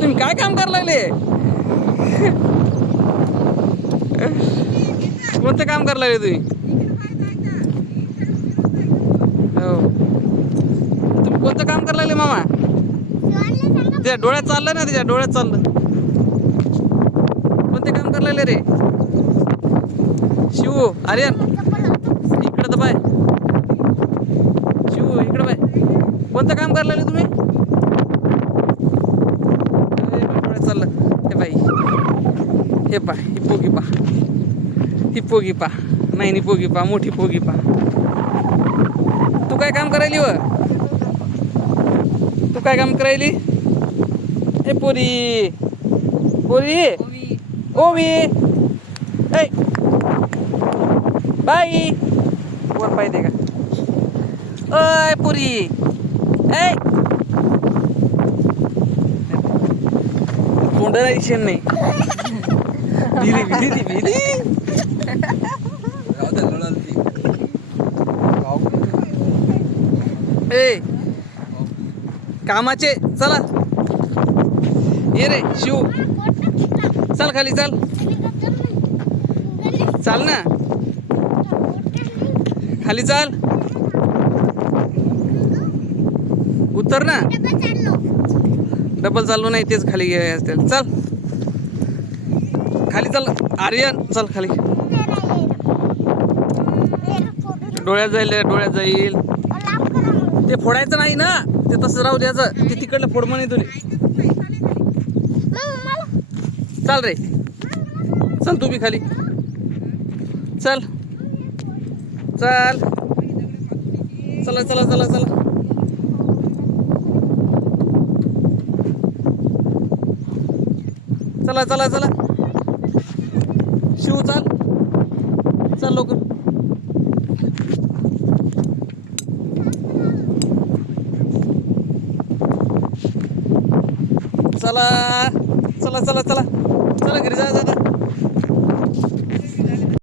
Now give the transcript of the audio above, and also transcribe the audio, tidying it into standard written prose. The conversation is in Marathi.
तुम्ही काय काम करायला लागले? कोणतं काम करायला लागले तुम्ही? हो, तुम्ही कोणतं काम करायला लागले मामा? त्या डोळ्यात चाललं ना, त्याच्या डोळ्यात चाललं. कोणते काम करायला लागले रे शिवू? आर्यन इकडं तर बाय. शिवू इकडं बाय. कोणतं काम करायला लागले तुम्ही? डोळ्यात चाललं. हे बाई, हे पा, ही पोगी पा, ही पोगी पा. नाही नी पोगी पा, मोठी पोगी पा. तू काय काम करायली व? तू काय काम करायली? ए पोरी, पोरी, ओवी, ए बाई, वर पाहिजे का? अय पोरी, ए तोंडाला शेण नाही. भिली भिली ती भिली. ए कामाचे चला, ये रे शिव, चल खाली चल, चाल ना खाली, चाल उतर ना. डबल चाललो नाही, तेच खाली गेले असतील. चल खाली चल आर्यन, चल खाली. डोळ्यात जाईल, डोळ्यात जाईल. ते फोडायचं नाही ना, ते तसं राहू द्यायचं. ते तिकडलं फोड म्हणे तुले. चल रे, चल तू बी खाली चल. चल चला चला चला चला. चला चला चला शिव, चाल चल लवकर. चला चला चला चला चला घरी जा.